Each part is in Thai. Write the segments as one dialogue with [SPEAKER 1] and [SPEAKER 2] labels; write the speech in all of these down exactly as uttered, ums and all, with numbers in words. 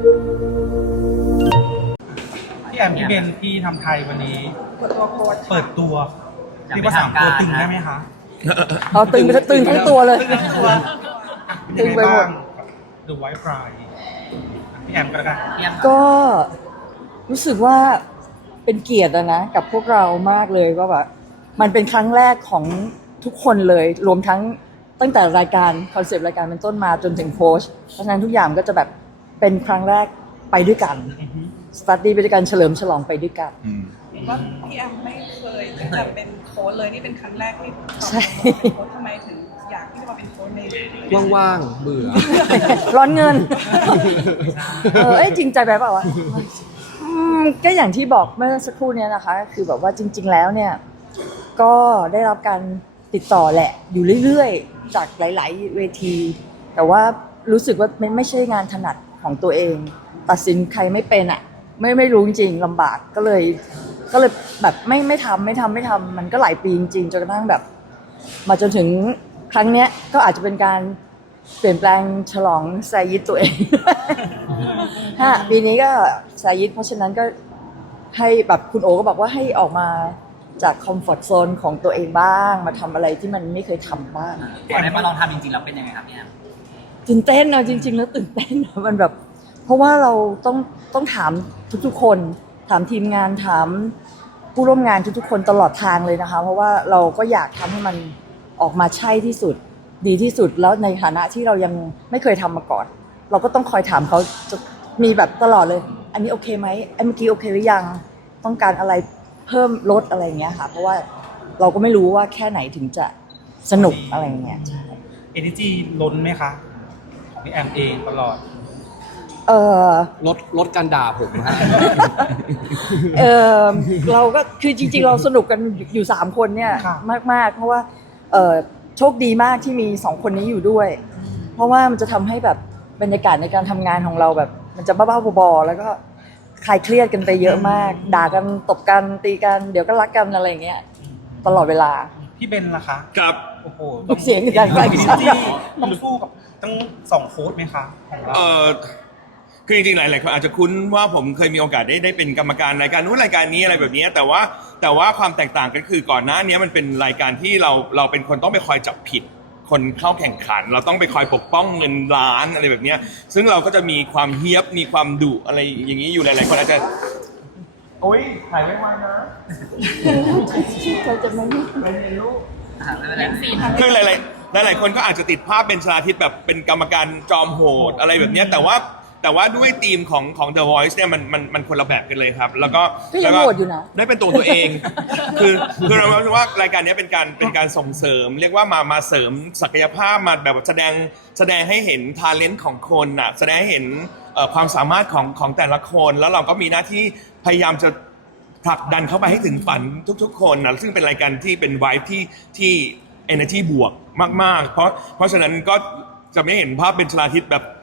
[SPEAKER 1] พี่แอมพี่เบนพี่ทำไทยวันนี้
[SPEAKER 2] เปิดตัวโค้ช
[SPEAKER 1] เปิดตัวเรียกว่าสามตัวตึงได้ไหมคะ
[SPEAKER 3] เอาตึงไปตึงทั้งตัวเลย
[SPEAKER 1] ตึงไปหมดดูไว้ปลายพี่แอมก็แล้วกัน
[SPEAKER 3] ก็รู้สึกว่าเป็นเกียรตินะกับพวกเรามากเลยว่าแบบมันเป็นครั้งแรกของทุกคนเลยรวมทั้งตั้งแต่รายการคอนเซปต์รายการเป็นต้นมาจนถึงโค้ชเพราะฉะนั้นทุกอย่างก็จะแบบเป็นครั้งแรกไปด้วยกันสตาร์ทดีไปด้วยกันเฉลิมฉลองไปด้วยกัน
[SPEAKER 2] ว่าพี่แอมไม่เคยจะเป็นโค้ชเลยนี่เป็นครั้งแรกที่เป็นโค้ชทำไมถึงอยากที่จะมาเป็นโค้ชใน
[SPEAKER 4] ว่างๆเบื่อ
[SPEAKER 3] ร้อนเงินเออจริงใจไปเปล่าวะก็อย่างที่บอกเมื่อสักครู่นี้นะคะคือแบบว่าจริงๆแล้วเนี่ยก็ได้รับการติดต่อแหละอยู่เรื่อยๆจากหลายๆเวทีแต่ว่ารู้สึกว่าไม่ไม่ใช่งานถนัดของตัวเองตัดสินใครไม่เป็นอ่ะไม่ไม่รู้จริงลำบากก็เลยก็เลยแบบไม่ไม่ทำไม่ทำไม่ทำมันก็หลายปีจริงๆจนกระทั่งแบบมาจนถึงครั้งเนี้ยก็อาจจะเป็นการเปลี่ยนแปลงฉลองไซยิดตัวเองฮะปีนี้ก็ไซยิดเพราะฉะนั้นก็ให้แบบคุณโอก็บอกว่าให้ออกมาจากคอมฟอร์ทโซนของตัวเองบ้างมาทำอะไรที่มันไม่เคยทำบ้าง
[SPEAKER 5] พอได้มาลองทำจริงๆแล้วเป็นยังไงครับเนี่ย
[SPEAKER 3] ตื่นเต้นนะจริงๆแล้วตื่นเต้นมันแบบเพราะว่าเราต้องต้องถามทุกๆคนถามทีมงานถามผู้ร่วมงานทุกๆคนตลอดทางเลยนะคะเพราะว่าเราก็อยากทำให้มันออกมาใช่ที่สุดดีที่สุดแล้วในฐานะที่เรายังไม่เคยทำมาก่อนเราก็ต้องคอยถามเขาจะมีแบบตลอดเลยอันนี้โอเคไหมไอ้เมื่อกี้โอเคหรือยังต้องการอะไรเพิ่มลดอะไรอย่างเงี้ยค่ะเพราะว่าเราก็ไม่รู้ว่าแค่ไหนถึงจะสนุกอะไรอย่างเงี้ยใช่
[SPEAKER 1] energy ล้นไหมคะของพี่แอมเองตลอด
[SPEAKER 3] เออ
[SPEAKER 4] ลดลดการด่าผมฮะ
[SPEAKER 3] เออเราก็คือจริงๆเราสนุกกันอยู่สามคนเนี่ยมากๆเพราะว่าเออโชคดีมากที่มีสองคนนี้อยู่ด้วยเพราะว่ามันจะทำให้แบบบรรยากาศในการทำงานของเราแบบมันจะบ้าๆบอๆแล้วก็คลายเครียดกันไปเยอะมากด่ากันตบกันตีกันเดี๋ยวก็รักกันอะไรอย่างเงี้ยตลอดเวลา
[SPEAKER 1] พี่เบนล่ะคะ
[SPEAKER 4] ครับ
[SPEAKER 1] โอ้โห
[SPEAKER 3] เสียงกันไป
[SPEAKER 1] ต้องสู้กับตั้งสองโค้ชไหมคะของเรา
[SPEAKER 4] เออคือจริงๆหลายๆคนอาจจะคุ้นว่าผมเคยมีโอกาสได้ได้เป็นกรรมการรายการนู้นรายการนี้อะไรแบบนี้แต่ว่าแต่ว่าความแตกต่างกันคือก่อนหน้านี้มันเป็นรายการที่เราเราเป็นคนต้องไปคอยจับผิดคนเข้าแข่งขันเราต้องไปคอยปกป้องเงินล้านอะไรแบบนี้ซึ่งเราก็จะมีความเฮี้ยบมีความดุอะไรอย่างนี้อยู่หลายๆคนอาจจะโอ๊ยถ่ายไว้มานะ
[SPEAKER 3] เธอจะไม่
[SPEAKER 5] ไม่เป็นลูก
[SPEAKER 4] คือหลายๆหลายๆคนก็อาจจะติดภาพเป็นชลาทิศแบบเป็นกรรมการจอมโหดอะไรแบบนี้แต่ว่าแต่ว่าด้วยธีมของของ The Voice เนี่ยมันมันมันคนละแบบกันเลยครับแล้วก็
[SPEAKER 3] แล้วก็
[SPEAKER 4] ได้เป็นตัวตัวเองคือคือเราคิดว่ารายการนี้เป็นการเป็นการส่งเสริมเรียกว่ามามาเสริมศักยภาพมาแบบแสดงแสดงให้เห็น talent ของคนน่ะแสดงให้เห็นความสามารถของของแต่ละคนแล้วเราก็มีหน้าที่พยายามจะผลักดันเข้าไปให้ถึงฝันทุกๆคนนะซึ่งเป็นรายการที่เป็น vibe ที่ที่ energy บวกมากๆเพราะเพราะฉะนั้นก็จะไม่เห็นภาพเป็นชลาทิศแบบ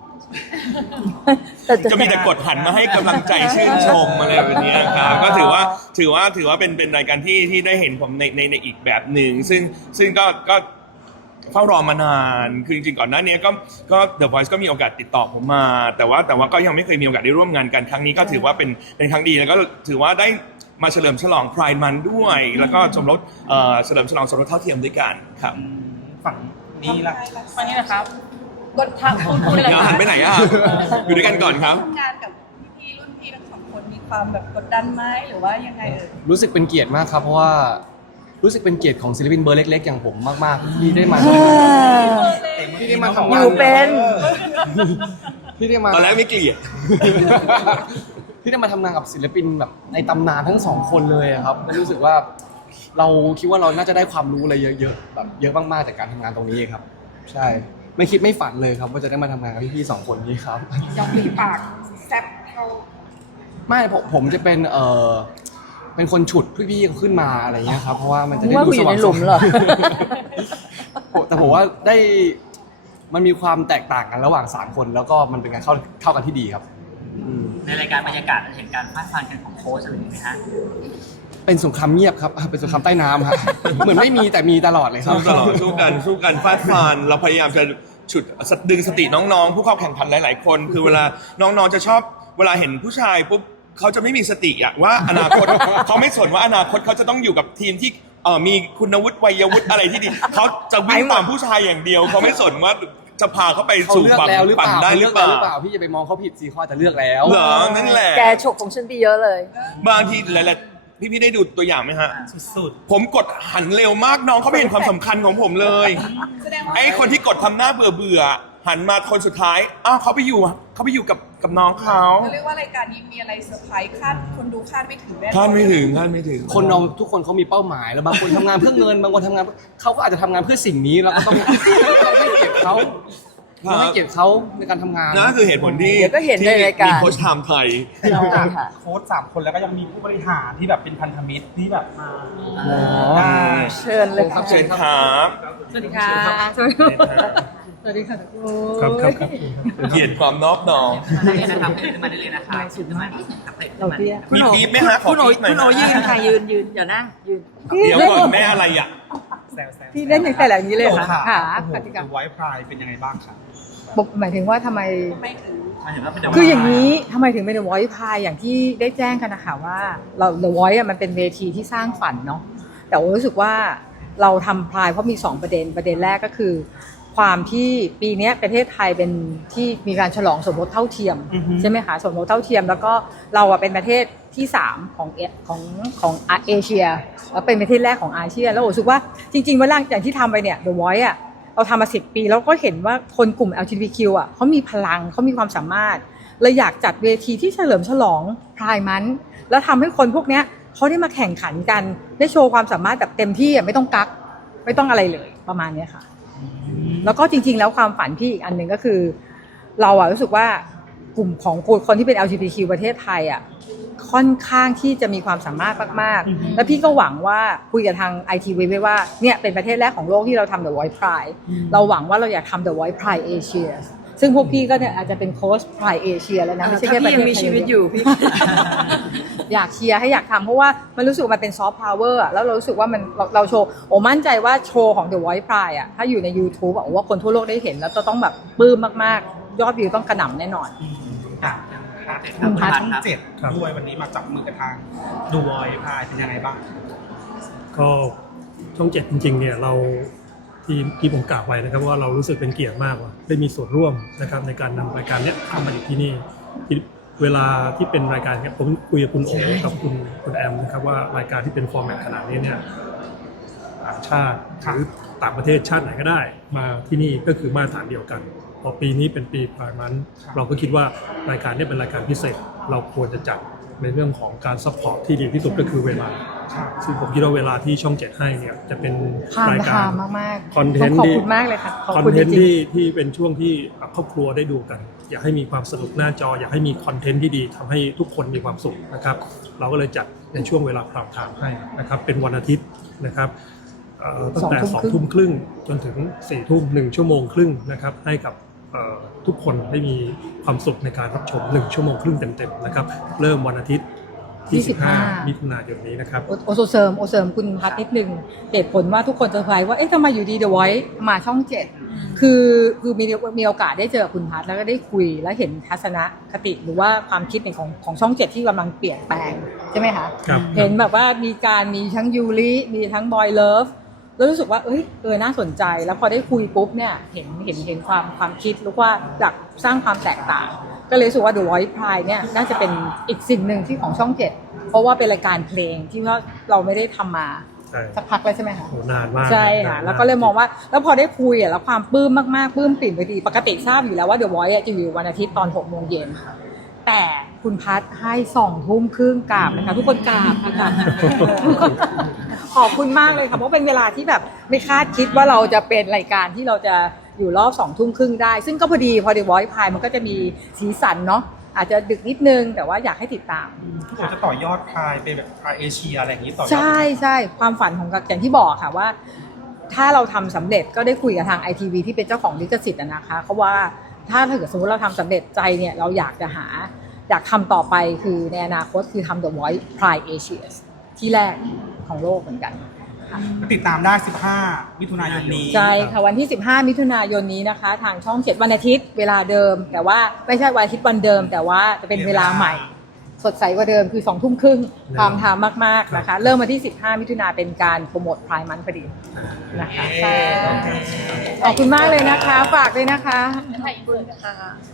[SPEAKER 4] จะมีแต่กดหันมาให้กำลังใจชื่นชมอะไรแบบนี้ครับก็ถือว่าถือว่าถือว่าเป็นเป็นรายการที่ที่ได้เห็นผมในในในอีกแบบหนึ่งซึ่งซึ่งก็ก็เฝ้ารอมานานคือจริงๆก่อนหน้านี้ก็ก็ The Voice ก็มีโอกาสติดต่อผมมาแต่ว่าแต่ว่าก็ยังไม่เคยมีโอกาสได้ร่วมงานกันครั้งนี้ก็ถือว่าเป็นเป็นครั้งดีแล้วก็ถือว่าได้มาเฉลิมฉลอง Pride Month ด้วยแล้วก็สมรสเอ่อเฉลิมฉลองสมรสเท่าเทียมด้วยกันครับ
[SPEAKER 1] ฝั่งนี้ละ
[SPEAKER 2] ฝั่งนี้นะครับ
[SPEAKER 4] กดทักพูดคุยอะไรกันหันไปไหนอ่ะอยู่ด้วยกันก่อนครับ
[SPEAKER 2] ทำงานกับพี่รุ่นพี่ทั้งสองคนมีความแบบกดดันไหมหรือว่ายังไงเอ่ย
[SPEAKER 4] รู้สึกเป็นเกียรติมากครับเพราะว่ารู้สึกเป็นเกียรติของศิลปินเบอร์เล็กๆอย่างผมมากๆที่ได้มาที่ได้มาทำงาน
[SPEAKER 3] อยู่เป็น
[SPEAKER 4] ที่ได้มาตอนแรกไม่เกลียดที่ได้มาทำงานกับศิลปินแบบในตำนานทั้งสองคนเลยครับรู้สึกว่าเราคิดว่าเราน่าจะได้ความรู้อะไรเยอะๆแบบเยอะมากๆจากการทำงานตรงนี้ครับใช่ไม่คิดไม่ฝันเลยครับว่าจะได้มาทำงานกับพี่ๆสองคนนี้ครับ
[SPEAKER 2] ยอมมีปากแซ่บเท่า
[SPEAKER 4] ไม่ผมผมจะเป็นเออเป็นคนฉุดพี่ๆเขาขึ้นมาอะไรเงี้ยครับเพราะว่ามันจะได้
[SPEAKER 3] ดูสว่างสวย
[SPEAKER 4] แต่ผมว่าได้มันมีความแตกต่างกันระหว่างสามคนแล้วก็มันเป็นการเข้าเข้ากันที่ดีครับ
[SPEAKER 5] ในรายการบรรยากาศเห็นการฟาดฟันกันของโค้ชอะไรอย่างเงี้ยฮะ
[SPEAKER 4] เป็นสงครามเงียบครับเป็นสงครามใต้น้ำครับเหมือนไม่มีแต่มีตลอดเลยครับตลอดสู้กันสู้กันฟาดฟันเราพยายามจะฉุดดึงสติน้องๆ ผู้เข้าแข่งขันหลายๆคน คือเวลาน้องๆจะชอบเวลาเห็นผู้ชายปุ๊บเขาจะไม่มีสติอะว่าอนาคต เขาไม่สนว่าอนาคตเขาจะต้องอยู่กับทีมที่เอ่อมีคุณวุฒิวัยวุฒิอะไรที่ดีเขาจะวิ่งตามผู้ชายอย่างเดียวเขาไม่สนว่าจะพาเขาไป
[SPEAKER 6] เขา
[SPEAKER 4] สู่
[SPEAKER 6] เลือก
[SPEAKER 4] ฝั่ง
[SPEAKER 6] แล้วหรือเป
[SPEAKER 4] ปั่น
[SPEAKER 6] ล่า
[SPEAKER 4] ได้
[SPEAKER 6] เขา
[SPEAKER 4] ห
[SPEAKER 6] เลื
[SPEAKER 4] รือ อก เป
[SPEAKER 6] แล้ว
[SPEAKER 4] ล่า
[SPEAKER 6] หรือเปล่าพี่จะไปมองเขาผิดสิเขาอาจจะเลือกแล้ว
[SPEAKER 4] เหรอนั่นแหละ
[SPEAKER 3] แกฉกของฉันไปเยอะเลย
[SPEAKER 4] บางทีหลายๆพี่ๆได้ดูตัวอย่างไหมฮะ
[SPEAKER 1] สุด
[SPEAKER 4] ผมกดหันเร็วมากน้องเขาไม่เห็นความสำคัญของผมเลย
[SPEAKER 2] แสดงว่า
[SPEAKER 4] ไอ้คนที่กดทำหน้าเบื่อเบื่อๆหันมาคนสุดท้ายอ้าวเขาไปอยู่เขาไปอยู่กับกับน้องเขา
[SPEAKER 2] เขาเรียกว่ารายการนี้มีอะไรเซอร์ไพรส์คาดคนดูคาดไม่ถึงแน่นอน
[SPEAKER 4] ท่านไม่ถึงท่านไม่ถึง
[SPEAKER 6] คนเราทุกคนเขามีเป้าหมายแล้วบางคนทำงานเพื่อเงินบางคนทำงานเขาก็อาจจะทำงานเพื่อสิ่งนี้เราก็ต้องเราให้เกียรติเขาเราให้เกียรติเขาในการทำงาน
[SPEAKER 4] นั่นคือเหตุผลที่
[SPEAKER 3] เดี๋ยวก็เห็นในรายการ
[SPEAKER 4] มีโค้ชไทม์ไทย
[SPEAKER 1] ๆนอกจาก
[SPEAKER 3] ค่ะ
[SPEAKER 1] โค้ชสามคนแล้วก็ยังมีผู้บริหารที่แบบเป็นพันธมิตรที่แบบมา
[SPEAKER 6] อ๋อ
[SPEAKER 1] ได้
[SPEAKER 3] เชิญเลยค่ะ
[SPEAKER 4] เชิญครับ
[SPEAKER 3] สวัสดีค่ะสวัสดีสวัสดีค่ะทุกคน
[SPEAKER 1] ครับครับครับ
[SPEAKER 4] เกียรติความนอบน้อม
[SPEAKER 5] มาได้เลยนะครับขึ้นมาได้เลยนะครับขึ้นมาครับ
[SPEAKER 3] เราเตี้ย
[SPEAKER 4] มีปี๊บไหมฮะขอ
[SPEAKER 3] คุณโอ
[SPEAKER 4] ปี๊บหน่อย
[SPEAKER 3] คุณโอยืนค่ะยืนยืนอย่านั่งยืน
[SPEAKER 4] เดี๋ยวก่อนแม่อะไรอ่ะ
[SPEAKER 1] แซวแซว
[SPEAKER 7] พี่เล่นอย่างแต่ละอย่างนี้เลยเหรอ
[SPEAKER 1] ค่ะ
[SPEAKER 7] ค่ะ
[SPEAKER 1] โอ้โห
[SPEAKER 7] กติกา
[SPEAKER 1] ไว้พรายเป็นยังไงบ้างครับ
[SPEAKER 7] บอกหมายถึงว่าทำไม
[SPEAKER 2] ไม่ถึง
[SPEAKER 5] มาถึงว่าเป็น
[SPEAKER 7] คืออย่างนี้ทำไมถึงเป็น The Voice Pie อย่างที่ได้แจ้งกันนะคะว่าเรา The Voice อะมันเป็นเวทีที่สร้างฝันเนาะแต่ว่ารู้สึกว่าเราทำพายเพราะมีสองประเด็นประเด็นแรกก็คือ ความที่ปีนี้ประเทศไทยเป็นที่มีการฉลองสมรสเท่าเทียม
[SPEAKER 1] อือฮึ
[SPEAKER 7] ใช่ไหมคะสมรสเท่าเทียม แล้วก็เราอะเป็นประเทศที่สามของเอของของเอเชียแล้วเป็นประเทศแรกของอาเซียนแล้วรู้สึกว่าจริงๆเวลาอย่างที่ทำไปเนี่ย The Voice อะเราทำมาสิบปีแล้วก็เห็นว่าคนกลุ่ม แอล จี บี ที คิว อ่ะเขามีพลังเขามีความสามารถเลยอยากจัดเวทีที่เฉลิมฉลองพรายมันแล้วทำให้คนพวกเนี้ยเขาได้มาแข่งขันกันได้โชว์ความสามารถแบบเต็มที่อ่ะไม่ต้องกักไม่ต้องอะไรเลยประมาณเนี้ยค่ะ แล้วก็จริงๆแล้วความฝันพี่อีกอันหนึ่งก็คือ เราอะรู้สึกว่ากลุ่มของคนที่เป็น แอล จี บี ที คิว ประเทศไทยอะค่อนข้างที่จะมีความสามารถมากๆแล้วพี่ก็หวังว่าคุยกับทาง ไอ ที วี ไว้ว่าเนี่ยเป็นประเทศแรกของโลกที่เราทำ The Voice Pride เราหวังว่าเราอยากทำ The Voice Pride Asia ซึ่งพวกพี่ก็เนี่ยอาจจะเป็นโค้ช Pride Asia แล้วนะไม่ใช่แค่ประเทศไทย
[SPEAKER 3] ถ้าพี่ยังมีชีวิตอยู่พี่
[SPEAKER 7] อยากเชียร์ให้อยากทำเพราะว่ามันรู้สึกว่ามันเป็นซอฟต์พาวเวอร์แล้วเรารู้สึกว่ามันเราเราโชว์โอ้มั่นใจว่าโชว์ของ The Voice Pride อ่ะถ้าอยู่ใน YouTube อะว่าคนทั่วโลกได้เห็นแล้วจะต้องแบบปลื้มมากๆ ยอดวิวต้องกระหน่ำแน่นอน
[SPEAKER 1] อ่ะครับ
[SPEAKER 7] คุณพั
[SPEAKER 1] ทา
[SPEAKER 7] ฒ
[SPEAKER 1] ง
[SPEAKER 7] น์
[SPEAKER 1] ช่องเจ็ดด้วยวันนี้มาจับมือกับทางดูไว้พรายเป็นยังไงบ้าง
[SPEAKER 8] ก็ช่องเจ็ดจริงๆเนี่ยเราที่ที่ผมกล่าวไว้นะครับว่าเรารู้สึกเป็นเกียรติมากว่าได้มีส่วนร่วมนะครับในการนำรายการเนี้ยเข้ามาอยู่ที่นี่ที่เวลาที่เป็นรายการเนี่ยผมคุยกับคุณโอ๋กับคุณคุณแอมนะครับว่ารายการที่เป็นฟอร์แมตขนาดนี้เนี่ยต่างชาติหรือต่างประเทศชาติไหนก็ได้ มาที่นี่ก็คือมาตรฐานเดียวกันพอปีนี้เป็นปีพายมันเราก็คิดว่ารายการเนี้เป็นรายการพิเศษเราควรจะจัดในเรื่องของการซัพพอร์ตที่ดีที่สุดก็คือเวลา ซึ่งผมคิดว่าเวลาที่ช่องเจ็ดให้เนี่ยจะเป็น
[SPEAKER 7] พาม
[SPEAKER 8] ราย
[SPEAKER 7] รา
[SPEAKER 8] การ
[SPEAKER 7] คามากๆ
[SPEAKER 8] คอนเทนต์
[SPEAKER 7] ต้องขอบ
[SPEAKER 8] ที่
[SPEAKER 7] คุณมากเลยค่ะขอบ
[SPEAKER 8] คอน
[SPEAKER 7] คุณ
[SPEAKER 8] เท
[SPEAKER 7] จ
[SPEAKER 8] นต์
[SPEAKER 7] ริง
[SPEAKER 8] ที่ที่เป็นช่วงที่ครอบครัวได้ดูกัน อยากให้มีความสนุกหน้าจอ อยากให้มีคอนเทนต์ที่ดีทำให้ทุกคนมีความสุขนะครับ เราก็เลยจัดในช่วงเวลาพรามไทม์ให้นะครับเป็นวันอาทิตย์นะครับเอ่อตั้งแต่สองทุ่มครึ่งจนถึงสี่ทุ่มหนึ่งชั่วโมงครึ่งนะครับให้กับเอ่อทุกคนได้มีความสุขในการรับชมหนึ่งชั่วโมงครึ่งเต็มๆนะครับเริ่มวันอาทิตย์ที่สิบห้ามิถุนายนนี้นะครับ
[SPEAKER 7] โอโอโซเสริมโอเสริมคุณพัฒน์นิดนึงเหตุผลว่าทุกคนจะสงสัยว่าเอ๊ะทำไมอยู่ดี The Voice มาช่องเจ็ดคือคือมีมีโอกาสได้เจอคุณพัฒน์แล้วก็ได้คุยและเห็นทัศนคติหรือว่าความคิดในของของช่องเจ็ดที่กำลังเปลี่ยนแปลงใช่ไหมคะ
[SPEAKER 8] ครับ
[SPEAKER 7] เห็นแบบว่ามีการมีทั้งยูริมีทั้งบอยเลิฟแล้วรู้สึกว่าเอ้ยเออน่าสนใจแล้วพอได้คุยปุ๊บเนี่ยเห็นเห็นเห็นความความคิดหรือว่าอยากสร้างความแตกต่าง ก็เลยรู้สึกว่า The Voice Pride เนี่ยน่าจะเป็นอีกสิ่งหนึ่งที่ของช่องเจ็ดเพราะว่าเป็นรายการเพลงที่ว่าเราไม่ได้ทำมา
[SPEAKER 8] ใช่
[SPEAKER 7] สักพักแล้วใช่ไหมคะ
[SPEAKER 8] โหนานมาก
[SPEAKER 7] ใช่ค่ะ
[SPEAKER 8] นานาก
[SPEAKER 7] แล้วก็เลยมองว่าแล้วพอได้คุยอ่ะแล้วความปลื้มมากๆปลื้มปิ่นไปดีปกติทราบอยู่แล้วว่า The Voice จะอยู่วันอาทิตย์ตอนหกโมงเย็นแต่คุณพัฒน์ให้สองทุ่มครึ่งกราบนะคะทุกคนกราบค่ะกราบขอบคุณมากเลยค่ะเพราะเป็นเวลาที่แบบไม่คาดคิดว่าเราจะเป็นรายการที่เราจะอยู่รอบสองทุ่มครึ่งได้ ซึ่งก็พอดีพอ The Voice Pride มันก็จะมีสีสันเนาะอาจจะดึกนิดนึงแต่ว่าอยากให้ติดตาม
[SPEAKER 1] ทุกคนจะต่อยอดพรายเป็นแบบพรายเอเชียอะไรอย่างนี้ต่อยอด
[SPEAKER 7] ใช่ใช่ความฝันของอย่างที่บอกค่ะว่า ถ้าเราทำสำเร็จก็ได้คุยกับทาง ไอ ที วี ที่เป็นเจ้าของลิขสิทธิ์อะนะคะเขาว่าถ้าถ้าเกิดสมมติเราทำสำเร็จใจเนี่ยเราอยากจะหาอยากทำต่อไปคือในอนาคตคือทำ The Voice Pride Asia ที่แรกของโลกเหมือนกันค่ะ
[SPEAKER 1] ติดตามได้ สิบห้า มิถุนายนนี้
[SPEAKER 7] ใช่ค่ะวันที่ สิบห้า มิถุนายนนี้นะคะ ทางช่องเจ็ดวันอาทิตย์เวลาเดิม แต่ว่าไม่ใช่วันอาทิตย์วันเดิม แต่ว่าจะเป็นเวลาใหม่ สดใสกว่าเดิมคือสองทุ่มครึ่งความทามมากๆนะคะ เริ่มวันที่ สิบห้า มิถุนาเป็นการโปรโมทพรายมันพอดีนะคะใช่ขอบคุณมากเลยนะคะ ฝากเลยนะคะ
[SPEAKER 3] ขอบคุณค่ะ